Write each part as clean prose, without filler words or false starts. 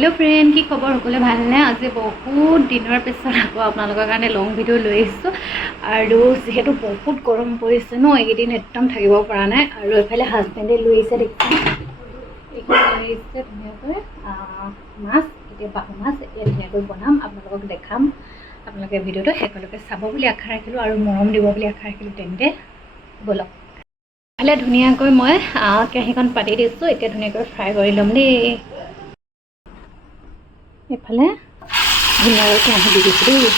hello friend की खबर सकले भालने आज बहुत दिनर पिछत आको आपनालोकर कारणे लंग भिडिओ লৈ আহিছোঁ আৰু যেহেতु बहुत गरम পৰিছে ন এইকেইদিন একদম থাকিব পৰা নাই আৰু এফালে হাজবেণ্ডে লৈ আহিছে দেখুন এইখিনি লৈ আহিছে ধুনীয়াকৈ মাছ এতিয়া বাহু মাছ এতিয়া ধুনীয়াকৈ বনাম আপোনালোকক দেখাম আপোনালোকে ভিডিঅটো শেষলৈকে চাব বুলি আশা ৰাখিলোঁ আৰু মৰম দিব বুলি আশা ৰাখিলোঁ তেন্তে বলক ভালে ধুনীয়াকৈ মই কেৰাহীখন পাতি দিছোঁ এতিয়া ধুনীয়াকৈ ফ্ৰাই কৰি ল'ম দেই এফালে ধুনীয়াকৈ কেৰাহী দি দিছোঁ দেই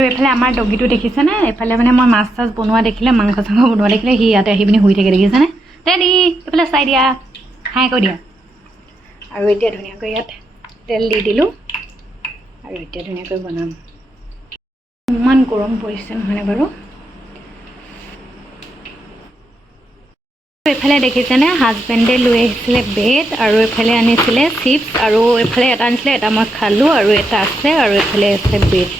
এফালে আমাৰ ডগিটো দেখিছেনে এফালে মানে মই মাছ চাছ বনোৱা দেখিলে মাংস চাংস বনোৱা দেখিলে সি ইয়াতে আহি পিনি শুই থাকে দেখিছেনে তেনি এফালে চাই দিয়া হাই কৈ দিয়া আৰু এতিয়া ধুনীয়াকৈ ইয়াত তেল দি দিলোঁ আৰু এতিয়া ধুনীয়াকৈ বনাম ইমান গৰম পৰিছে নহয়নে বাৰু এফালে দেখিছেনে হাজবেণ্ডে লৈ আহিছিলে ব্ৰেড আৰু এফালে আনিছিলে চিপছ আৰু এফালে এটা আনিছিলে এটা মই খালোঁ আৰু এটা আছে আৰু এফালে আছে ব্ৰেড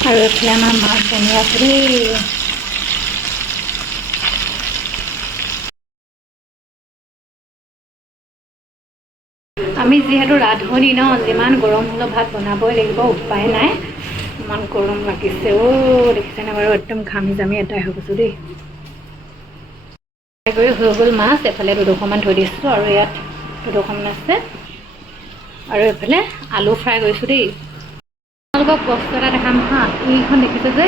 আৰু এফালে আমাৰ মাছ বনি আছে দেই আমি যিহেতু ৰান্ধনি ন যিমান গৰম হ'লেও ভাত বনাবই লাগিব উপায় নাই ইমান গৰম লাগিছে দেখিছেনে বাৰু একদম ঘামি জামি এটাই হৈ গৈছোঁ দেই ফ্ৰাই কৰি হৈ গ'ল মাছ এফালে দুডোখৰমান থৈ দিছোঁ আৰু ইয়াত দুডোখৰমান আছে আৰু এফালে আলু ফ্ৰাই কৰিছোঁ দেই আপোনালোকক বস্তু এটা দেখাম হা এইখন দেখিছে যে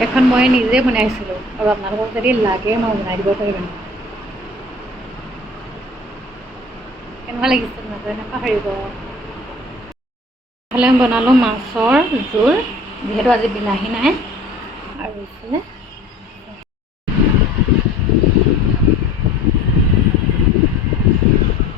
এইখন মই নিজে বনাইছিলোঁ আৰু আপোনালোকক যদি লাগে মই বনাই দিব পাৰিম কেনেকুৱা লাগিছে নাজানে পাহৰিব ইফালে বনালোঁ মাছৰ জোল যিহেতু আজি বিলাহী নাই আৰু ইফালে